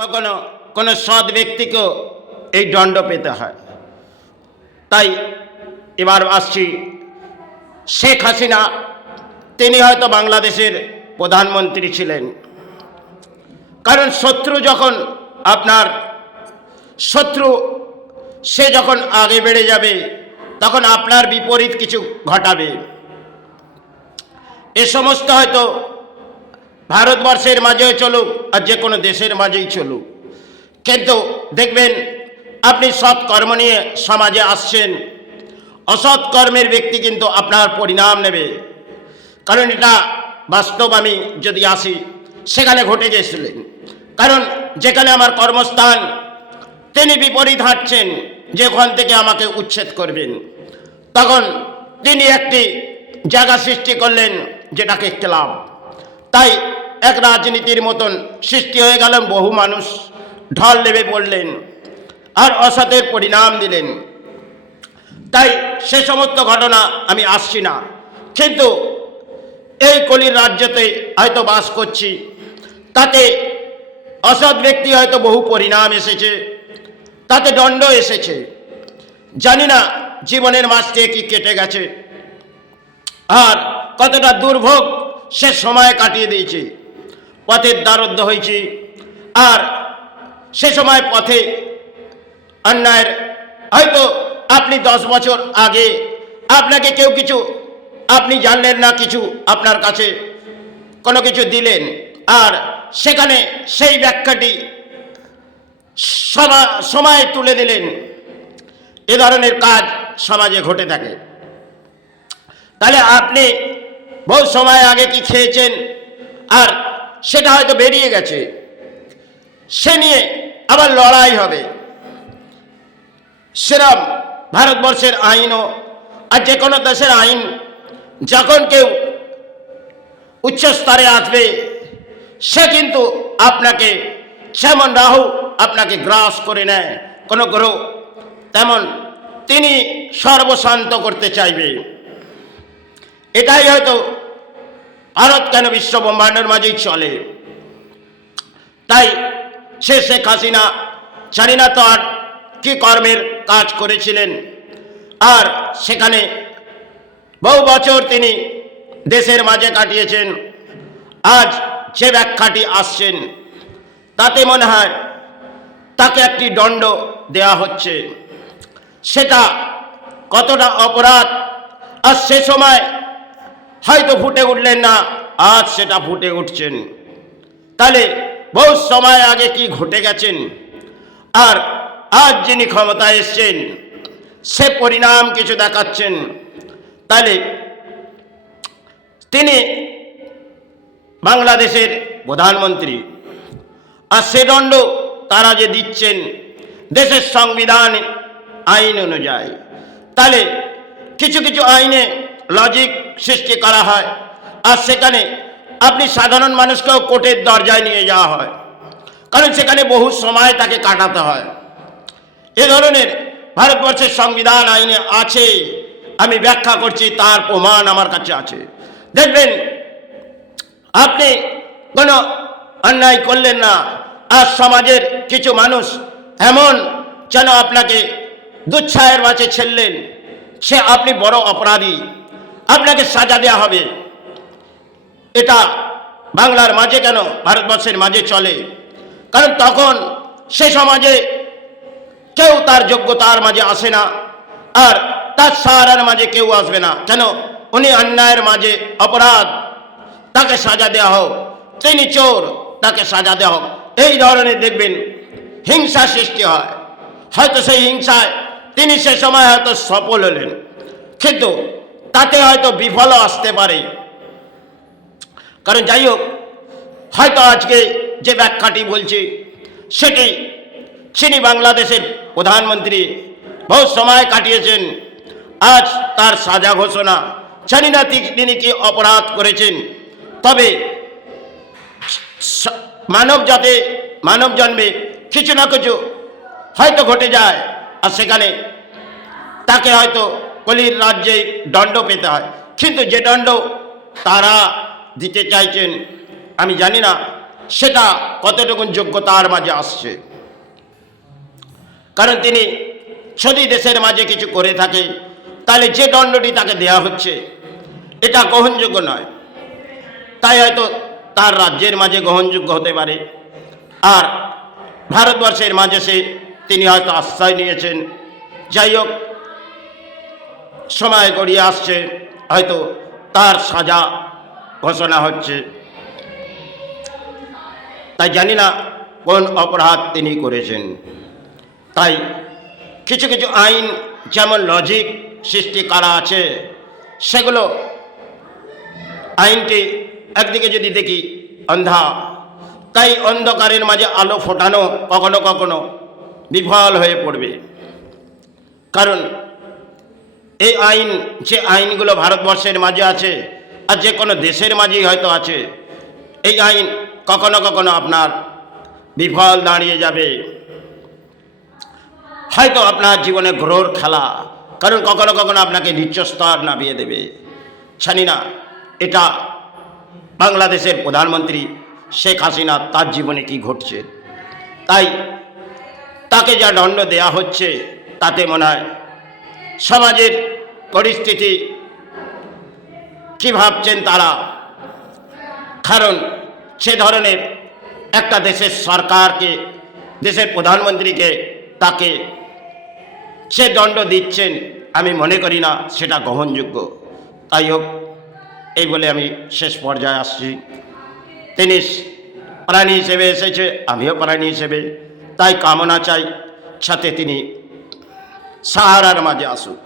কখনো কোনো সৎ ব্যক্তিকেও এই দণ্ড পেতে হয়। তাই এবার আসছি, শেখ হাসিনা তিনি হয়তো বাংলাদেশের প্রধানমন্ত্রী ছিলেন, কারণ শত্রু যখন আপনার শত্রু সে যখন আগে বেড়ে যাবে তখন আপনার বিপরীত কিছু ঘটাবে। এ সমস্ত হয়তো ভারতবর্ষের মাঝেও চলুক আর যে কোনো দেশের মাঝেই চলুক, কিন্তু দেখবেন আপনি সৎ কর্ম নিয়ে সমাজে আসছেন, অসৎ কর্মের ব্যক্তি কিন্তু আপনার পরিণাম নেবে। কারণ এটা বাস্তব, আমি যদি আসি সেখানে ঘটে গিয়েছিলেন। কারণ যেখানে আমার কর্মস্থান তিনি বিপরীত হাঁটছেন, যেখান থেকে আমাকে উচ্ছেদ করবেন, তখন তিনি একটি জায়গা সৃষ্টি করলেন যেটাকে ক্লাব। তাই এক রাজনীতির মতন সৃষ্টি হয়ে গেলেন, বহু মানুষ ঢল নেমে পড়লেন আর অসতের পরিণাম দিলেন। তাই সে সমস্ত ঘটনা আমি আসছি না, কিন্তু এই কলির রাজ্যতে হয়তো বাস করছি, তাতে অসৎ ব্যক্তি হয়তো বহু পরিণাম এসেছে, তাতে দণ্ড এসেছে। জানি না জীবনের মাঝ থেকে কি কেটে গেছে আর কতটা দুর্ভোগ সে সময় কাটিয়ে দিয়েছে। পথের দ্বারস্থ হয়েছি, আর সে সময় পথে অন্যায়ের হয়তো আপনি 10 বছর আগে আপনাকে কেউ কিছু আপনি জানলেন না, কিছু আপনার কাছে কোনো কিছু দিলেন, আর সেখানে সেই ব্যাখ্যাটি সময় তুলে দিলেন। এ ধরনের কাজ সমাজে ঘটে থাকে। তাহলে আপনি বহু সময় আগে কি খেয়েছেন আর সেটা হয়তো বেরিয়ে গেছে, সে নিয়ে আবার লড়াই হবে। সেরকম ভারতবর্ষের আইনও আর যে কোনো দেশের আইন, যখন কেউ উচ্চ স্তরে আসবে সে কিন্তু আপনাকে যেমন রাহু আপনাকে গ্রাস করে নেয় কোনো গ্রহ, তেমন তিনি সর্বশান্ত করতে চাইবে। এটাই হয়তো ভারত কেন বিশ্ব ব্রহ্মাণ্ডের মাঝেই চলে। তাই সে শেখ হাসিনা জানি না তো আর কি কর্মের কাজ করেছিলেন, আর সেখানে বহু বছর তিনি দেশের মাঝে কাটিয়েছেন। আজ যে ব্যাখ্যাটি আসছেন তাতে মনে হয় তাকে একটি দণ্ড দেয়া হচ্ছে। সেটা কতটা অপরাধ আর সে সময় হয়তো ফুটে উঠলেন না, আজ সেটা ফুটে উঠছেন। তাহলে বহু সময় আগে কি ঘটে গেছেন, আর আজ যিনি ক্ষমতায় এসছেন সে পরিণাম কিছু দেখাচ্ছেন। তাহলে তিনি বাংলাদেশের প্রধানমন্ত্রী, আর সে দণ্ড তারা যে দিচ্ছেন দেশের সংবিধান আইন অনুযায়ী। তাহলে কিছু কিছু আইনে লজিক সৃষ্টি করা হয়, আর সেখানে আপনি সাধারণ মানুষকেও কোর্টের দরজায় নিয়ে যাওয়া হয়, কারণ সেখানে বহু সময় তাকে কাটাতে হয়। এ ধরনের ভারতবর্ষের সংবিধান আইনে আছে, আমি ব্যাখ্যা করছি, তার প্রমাণ আমার কাছে আছে। দেখবেন আপনি কোনো অন্যায় করলেন না, আর সমাজের কিছু মানুষ এমন যেন আপনাকে দুচ্ছায়ের মাঝে ছেড়লেন, সে আপনি বড় অপরাধী, আপনাকে সাজা দেওয়া হবে। এটা বাংলার মাঝে কেন ভারতবর্ষের মাঝে চলে, কারণ তখন সে সমাজে কেউ তার যোগ্যতার মাঝে আসে না, আর তার সাহারার মাঝে কেউ আসবে না। কেন? উনি অন্যায়ের মাঝে অপরাধ, তাকে সাজা দেওয়া হোক, তিনি চোর, তাকে সাজা দেওয়া হোক। এই ধরনের দেখবেন হিংসা সৃষ্টি হয়। হয়তো সেই হিংসায় তিনি সে সময় হয়তো সফল হলেন, কিন্তু তাতে হয়তো বিফলও আসতে পারে। কারণ যাই হোক, হয়তো আজকে যে ব্যাখ্যাটি বলছি সেটি তিনি বাংলাদেশের প্রধানমন্ত্রী বহু সময় কাটিয়েছেন, আজ তার সাজা ঘোষণা। জানি না তিনি কি অপরাধ করেছেন, তবে মানব জন্মে কিছু না কিছু হয়তো ঘটে যায়, আর সেখানে তাকে হয়তো কলির রাজ্যে দণ্ড পেতে হয়। কিন্তু যে দণ্ড তারা দিতে চাইছেন আমি জানি না সেটা কতটুকু যোগ্যতার মাঝে আসছে। কারণ তিনি যদি দেশের মাঝে কিছু করে থাকে তাহলে যে দণ্ডটি তাকে দেয়া হচ্ছে এটা গ্রহণযোগ্য নয়। তাই হয়তো তার রাজ্যের মাঝে গ্রহণযোগ্য হতে পারে, আর ভারতবর্ষের মাঝে তিনি হয়তো আশ্রয় নিয়েছেন। যাই হোক, সময় গড়িয়ে আসছে, হয়তো তার সাজা ঘোষণা হচ্ছে। তাই জানি না কোন অপরাধ তিনি করেছেন। তাই কিছু কিছু আইন যেমন লজিক সৃষ্টি করা আছে, সেগুলো আইনটি একদিকে যদি দেখি অন্ধা, তাই অন্ধকারের মাঝে আলো ফোটানো কখনো কখনো বিফল হয়ে পড়বে। কারণ এই আইন, যে আইনগুলো ভারতবর্ষের মাঝে আছে আর যে কোনো দেশের মাঝেই হয়তো আছে, এই আইন কখনো কখনো আপনার বিফল দাঁড়িয়ে যাবে। হয়তো আপনার জীবনে ঘোর খেলা, কারণ কখনো কখনো আপনাকে নিচ্চ স্তর নামিয়ে দেবে। জানি না এটা বাংলাদেশের প্রধানমন্ত্রী শেখ হাসিনা তার জীবনে কি ঘটছে। তাই তাকে যা দণ্ড দেয়া হচ্ছে তাতে মনে হয় সমাজের পরিস্থিতি কি ভাবছেন তারা। কারণ সে ধরনের একটা দেশের সরকারকে, দেশের প্রধানমন্ত্রীকে তাকে সে দণ্ড দিচ্ছেন, আমি মনে করি না সেটা গ্রহণযোগ্য। তাই হোক, এই বলে আমি শেষ পর্যায়ে আসছি। তিনি প্রাণী হিসেবে এসেছে, আমিও প্রাণী হিসেবে, তাই কামনা চাই সাথে তিনি সাহারার মাঝে আসুক।